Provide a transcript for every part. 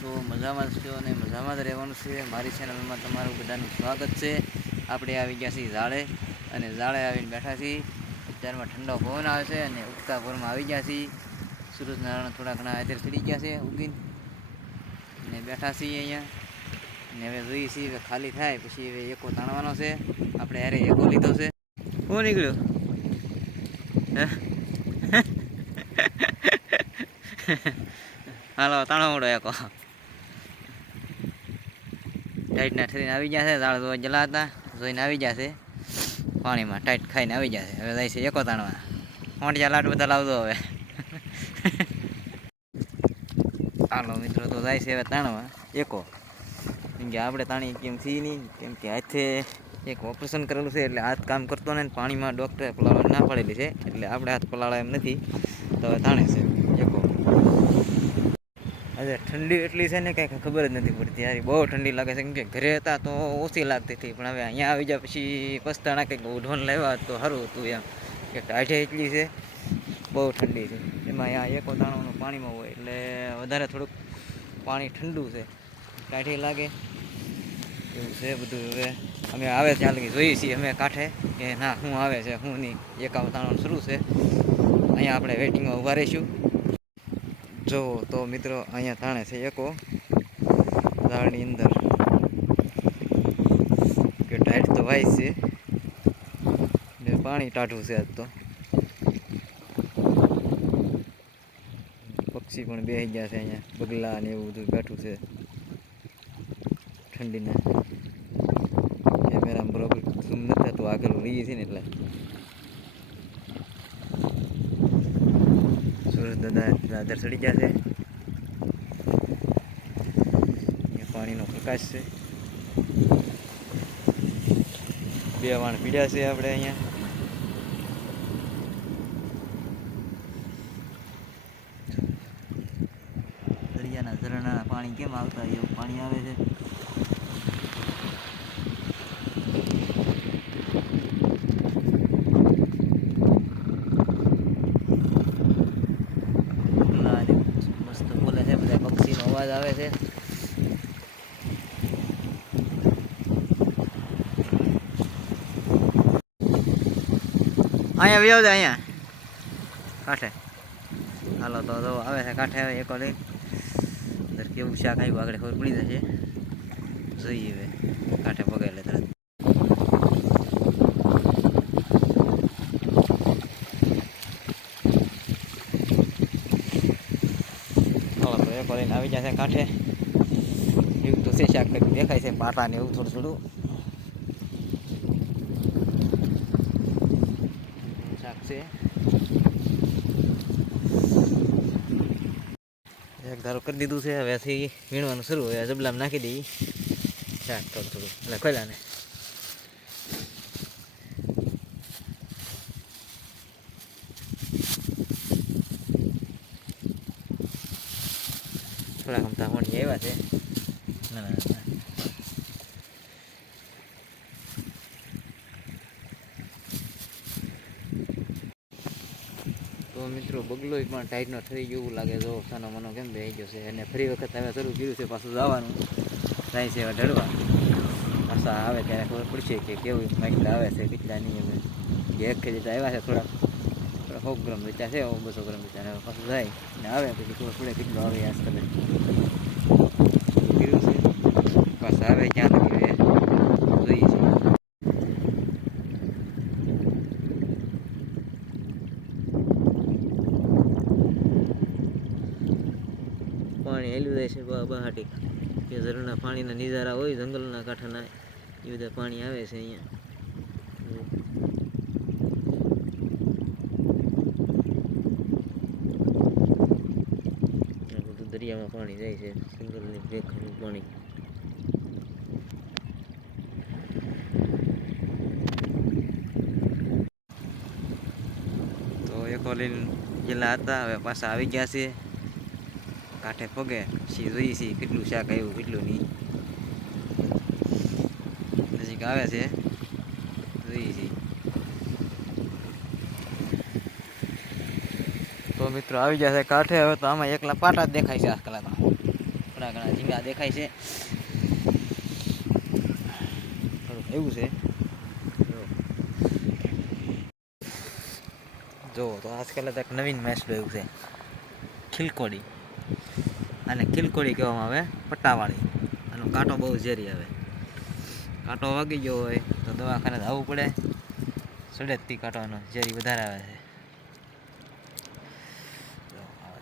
છો? મજામાં જ છો અને મજામાં જ રહેવાનું છે. મારી ચેનલમાં તમારું બધાનું સ્વાગત છે. આપણે આવી ગયા છીએ ઝાડે અને ઝાડે આવીને બેઠા છીએ. અત્યારમાં ઠંડો પવન આવે છે અને ઉગતા પોરમાં આવી ગયા છીએ. સૂરજનારાયણ થોડા ઘણા અત્યારે ચડી ગયા છે ઉગીને અને બેઠા છીએ અહીંયા. અને હવે જોઈએ છીએ હવે ખાલી થાય પછી હવે એકો તાણવાનો છે. આપણે અરે એકો લીધો છે. શું નીકળ્યું? હે હાલો તાણો મોડો એકો ટાઈટના ઠરીને આવી ગયા છે. ઝાડ જોવા જલા હતા જોઈને આવી ગયા છે પાણીમાં. ટાઈટ ખાઈને આવી ગયા છે. હવે જાય છે એકો તાણવા. મોટિયા લાટ બધા લાવજો હવે. હાલો મિત્રો તો જાય છે હવે તાણવા એકો. કેમ કે આપણે તાણી કેમ થી નહીં, કેમ કે હાથે એક ઓપરેશન કરેલું છે એટલે હાથ કામ કરતો ને પાણીમાં ડૉક્ટરે પલાળવા ના પાડેલી છે એટલે આપણે હાથ પલાળવા એમ નથી. તો હવે તાણે છે એકો. આજે ઠંડી એટલી છે ને કંઈ ખબર જ નથી પડતી યાર. બહુ ઠંડી લાગે છે. કેમ કે ઘરે હતા તો ઓછી લાગતી હતી પણ હવે અહીંયા આવી જાય પછી પસ્તાણા કંઈક ઓઢોન લાવ્યા તો સારું હતું એમ. કે ટાઢે એટલી છે, બહુ ઠંડી છે. એમાં અહીંયા એકો તાણવાનું પાણીમાં હોય એટલે વધારે થોડુંક પાણી ઠંડુ છે, ટાઢી લાગે એવું છે બધું. હવે અમે આવે ત્યાં લગી જોઈએ છીએ અમે કાંઠે કે ના શું આવે છે શું નહીં. એકાવ તાણવાનું શરૂ છે. અહીંયા આપણે વેઇટિંગમાં ઊભા રહીશું. જો તો મિત્રો અહીંયા તાણે છે એકો ઝાડની અંદર. કે ટાઈટ તો વાય છે ને પાણી ટાઢું છે આજ તો. પક્ષી પણ બેસી ગયા છે અહીંયા. બગલા ને એવું બધું બેઠું છે ઠંડીના. કેમેરામાં બરોબર ઝૂમ નથી થતું, આગળ રહીએ છીએ ને એટલે. સુરજ દાદર ચડી ગયા છે. અહીંયા પાણીનો પ્રકાશ છે. બે વાણ પીડ્યા છે આપણે અહીંયા. દરિયાના ઝરણાના પાણી કેમ આવતા એવું પાણી આવે છે. મસ્ત બોલે છે બધા, પક્ષીનો અવાજ આવે છે. અહીંયા વ્યાવ જાય અહીંયા કાંઠે. હાલો તો આવે છે કાંઠે. હવે એકો લઈ અંદર કેવું શાક આવ્યું આગળ ખબર પડી જશે. જોઈએ હવે કાંઠે પગાઈ લે તરત. હાલો તો એકો લઈને આવી જશે કાંઠે. એવું તો છે શાક દેખાય છે, પાટા ને એવું થોડું થોડું શાક છે. એક ધારો કરી દીધું છે. હવેથી વીણવાનું શરૂ. હવે જબલામાં નાખી દઈએ શાક થોડું થોડું એટલે ખોલ્યા ને. થોડાક અમથા વણી આવ્યા છે. ના ના ના તો મિત્રો બગલો પણ ટાઈટનો થઈ ગયું લાગે. જો સાનો મનો કેમ બેસી ગયો છે. અને ફરી વખત હવે શરૂ કર્યું છે પાછું જવાનું. જાય છે હવે ઢળવા. પાછા આવે ત્યારે ખબર પડશે કે કેવું માઇન્ડ આવે છે કેટલા નહીં. હવે 1 કેજી તો આવ્યા છે. થોડાક 100 ગ્રામ વેચા છે, 200 ગ્રામ વેચા. હવે પાછું જાય ને આવે પછી ખબર પડે કેટલું આવે આજકાલ કર્યું છે. પાછા આવે ક્યાં લગી જોઈએ છે. પાણી હેલું જાય છે બહાટી. કે ઝરણા પાણીના નજારા હોય જંગલના કાંઠાના એ બધા પાણી આવે છે અહીંયા. બધું દરિયામાં પાણી જાય છે, જંગલની રેખાનું પાણી. તો એકો લઈને ગયેલા હતા, હવે પાછા આવી ગયા છે કાંઠે પગે. પછી જોઈએ છીએ કેટલું શાક આવ્યું કેટલું નહીં. નજીક આવે છે જોઈએ છીએ. તો મિત્રો આવી જશે કાંઠે. હવે તો આમાં એકલા પાટા જ દેખાય છે આજકાલ. પણ ઘણા ઘણા ઝીંગા દેખાય છે. એવું છે જો તો આજકાલ એક નવીન મેસલો એવું છે ખીલકોડી. અને ખીલકોડી કહેવામાં આવે પટ્ટાવાળી. આનો કાંટો બહુ ઝેરી આવે. કાંટો વાગી ગયો હોય તો દવાખાને આવવું પડે. સડેથી કાંટોનો ઝેરી વધારે આવે છે.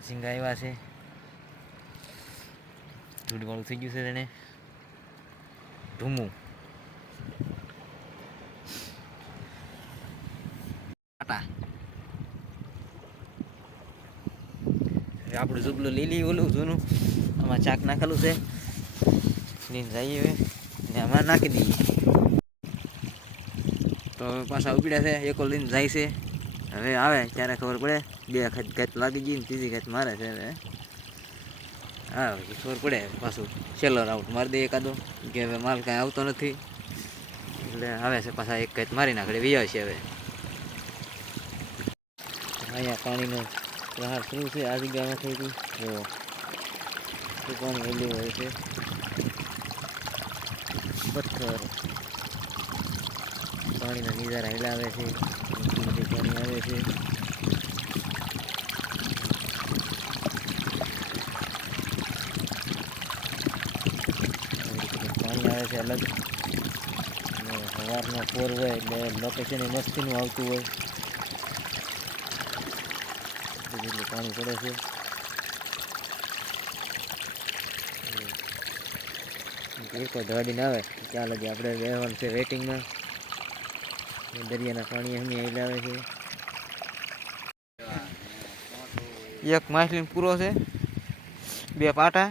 ઝીંગા એવા છે. ધૂળવાળું થઈ ગયું છે તેને. ધૂમું કાંટા આપણું ઝૂપલું લીલી ઓલું જૂનું આમાં ચાક નાખેલું છે. લઈને જઈએ હવે ને આમાં નાખી દઈએ. તો હવે પાછા ઉપડ્યા છે. એકો લઈને જાય છે. હવે આવે ત્યારે ખબર પડે. બે ઘાત લાગી ગઈ ને ત્રીજી ઘાત મારે છે હવે. હા ખબર પડે પાછું છેલ્લો રાઉટ મારી દે એકાદો કે હવે માલ કાંઈ આવતો નથી એટલે આવે છે પાછા એક ઘાત મારી નાખડે વી આવશે હવે. અહીંયા પાણીનો પ્રહાર શરૂ છે. આ જગ્યામાં થઈ હતી જો પાણી હેલું હોય છે. પથ્થર પાણીના નજારા હેલાવે છે. પાણી આવે છે. પાણી આવે છે અલગ. સવારનો પોર હોય એટલે લોકેશન મસ્તીનું આવતું હોય. જેટલું પાણી પડે છે. એક ધાડીને આવે ત્યાં લગી આપણે રહેવાનું છે વેટિંગમાં. દરિયાના પાણી અમે આવી આવે છે. એક માછલી પૂરો છે. બે પાટા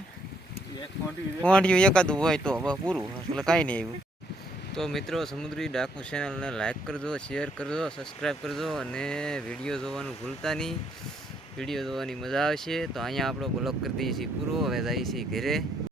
કોંઢિયું એકાદું હોય તો પૂરું એટલે કાંઈ નહીં એવું. તો મિત્રો સમુદ્રી ડાકુ ચેનલને લાઈક કરજો, શેર કરજો, સબસ્ક્રાઈબ કરજો અને વિડીયો જોવાનું ભૂલતા નહીં. વિડીયો જોવાની મજા આવશે. તો અહીંયા આપણો બ્લોગ કરી દઈએ છીએ પૂરો. હવે જઈએ છીએ ઘરે.